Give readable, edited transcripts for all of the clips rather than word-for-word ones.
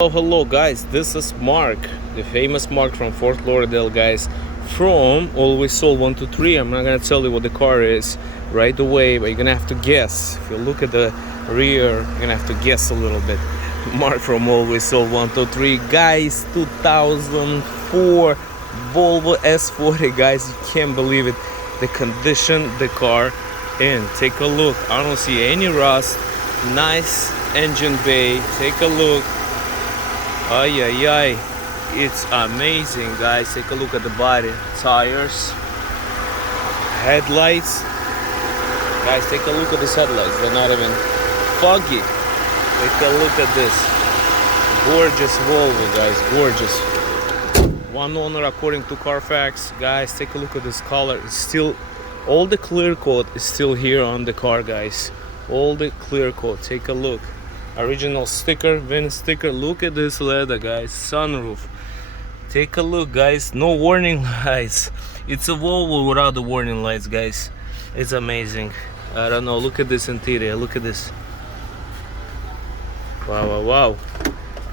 Hello guys, this is Mark, the famous Mark from Fort Lauderdale, guys, from Always Sold 123. I'm not gonna tell you what the car is right away, but you're gonna have to guess. If you look at the rear, you're gonna have to guess a little bit. Mark from Always Sold 123, guys. 2004 Volvo S40, guys. You can't believe it, the condition the car in. Take a look. I don't see any rust. Nice engine bay. Take a look. Ay, ay, ay. It's amazing, guys. Take a look at the body. Tires. Headlights. Guys, take a look at these headlights. They're not even foggy. Take a look at this. Gorgeous Volvo, guys. Gorgeous. One owner according to Carfax. Guys, take a look at this color. It's still, all the clear coat is still here on the car, guys. All the clear coat. Take a look. Original sticker, VIN sticker. Look at this leather, guys. Sunroof. Take a look, guys. No warning lights. It's a Volvo without the warning lights, guys. It's amazing. I don't know. Look at this interior. Look at this. Wow, wow, wow.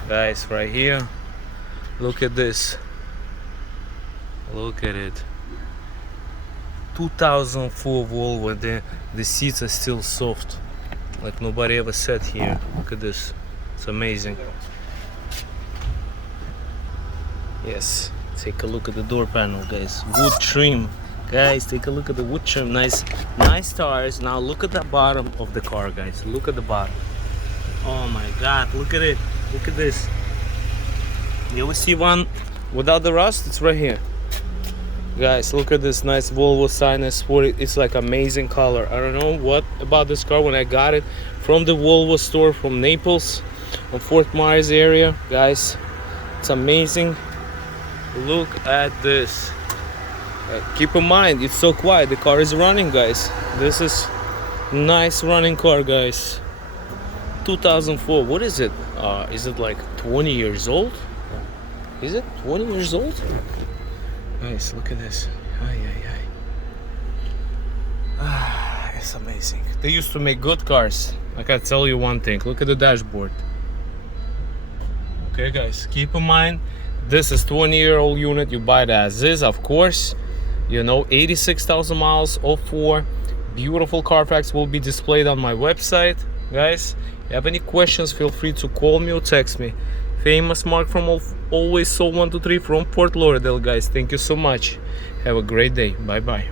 Guys, right here. Look at this. Look at it. 2004 Volvo. The seats are still soft, like nobody ever sat here. Look at this. It's amazing. Yes. Take a look at the door panel, guys. Wood trim. Guys, take a look at the wood trim. Nice tires. Now look at the bottom of the car, guys. Look at the bottom. Oh my god, look at it. Look at this. You ever see one without the rust? It's right here. Guys, look at this nice Volvo S40. It's like amazing color. I don't know what about this car when I got it from the Volvo store from Naples on Fort Myers area. Guys, it's amazing. Look at this. Keep in mind, it's so quiet. The car is running, guys. This is nice running car, guys. 2004. What is it? Is it like 20 years old? Is it 20 years old? Guys, look at this. Ay, ay, ay. It's amazing. They used to make good cars. I can tell you one thing. Look at the dashboard. Okay, guys, keep in mind, this is 20-year-old unit. You buy it as is, of course. You know, 86,000 miles, 04. Beautiful Carfax will be displayed on my website. Guys, if you have any questions, feel free to call me or text me. Famous Mark from Always Sold 123 from Fort Lauderdale, guys. Thank you so much. Have a great day. Bye bye.